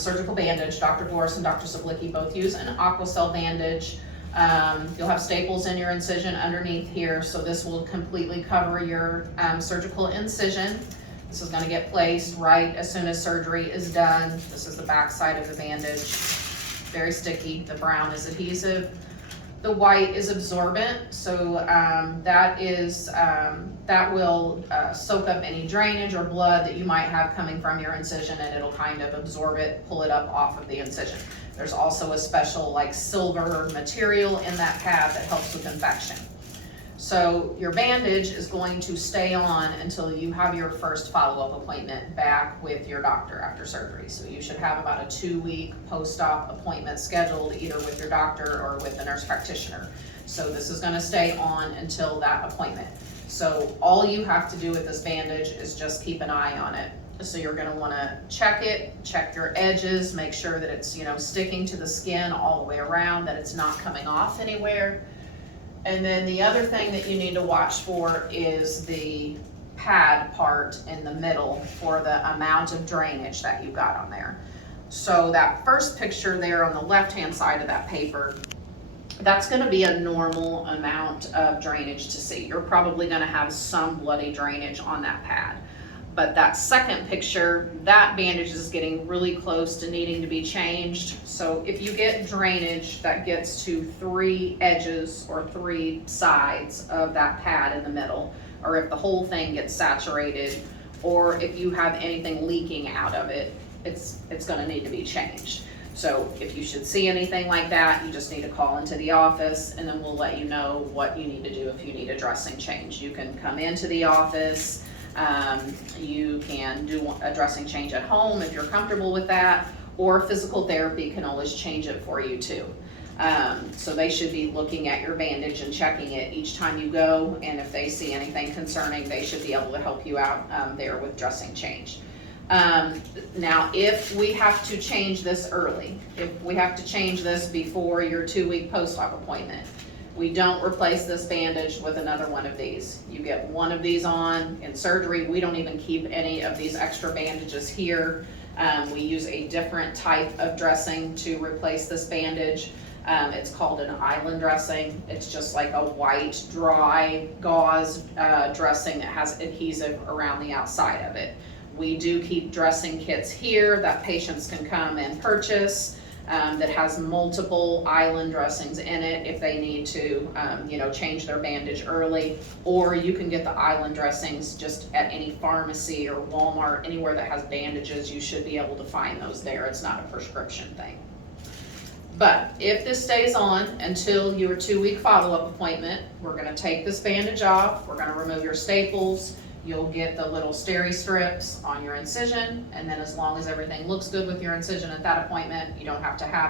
surgical bandage. Dr. Boris and Dr. Zablicki both use an Aquacel bandage. You'll have staples in your incision underneath here, so this will completely cover your surgical incision. This is going to get placed right as soon as surgery is done. This is the back side of the bandage. Very sticky. The brown is adhesive. The white is absorbent, so that will soak up any drainage or blood that you might have coming from your incision, and it'll kind of absorb it, pull it up off of the incision. There's also a special like silver material in that pad that helps with infection. So your bandage is going to stay on until you have your first follow-up appointment back with your doctor after surgery. So you should have about a 2-week post-op appointment scheduled either with your doctor or with a nurse practitioner. So this is going to stay on until that appointment. So all you have to do with this bandage is just keep an eye on it. So you're going to want to check it, check your edges, make sure that it's, sticking to the skin all the way around, that it's not coming off anywhere. And then the other thing that you need to watch for is the pad part in the middle for the amount of drainage that you've got on there. So that first picture there on the left-hand side of that paper, that's going to be a normal amount of drainage to see. You're probably going to have some bloody drainage on that pad. But that second picture, that bandage is getting really close to needing to be changed. So if you get drainage that gets to 3 edges or 3 sides of that pad in the middle, or if the whole thing gets saturated, or if you have anything leaking out of it, it's going to need to be changed. So if you should see anything like that, you just need to call into the office, and then we'll let you know what you need to do if you need a dressing change. You can come into the office. You can do a dressing change at home if you're comfortable with that, or physical therapy can always change it for you too. So they should be looking at your bandage and checking it each time you go, and if they see anything concerning, they should be able to help you out there with dressing change. Now, if we have to change this early, if we have to change this before your 2-week post-op appointment, we don't replace this bandage with another one of these. You get one of these on in surgery. We don't even keep any of these extra bandages here. We use a different type of dressing to replace this bandage. It's called an island dressing. It's just like a white, dry gauze dressing that has adhesive around the outside of it. We do keep dressing kits here that patients can come and purchase. That has multiple island dressings in it if they need to, change their bandage early, or you can get the island dressings just at any pharmacy or Walmart, anywhere that has bandages. You should be able to find those there. It's not a prescription thing. But if this stays on until your 2-week follow-up appointment, we're going to take this bandage off. We're going to remove your staples. You'll get the little steri strips on your incision, and then as long as everything looks good with your incision at that appointment, you don't have to have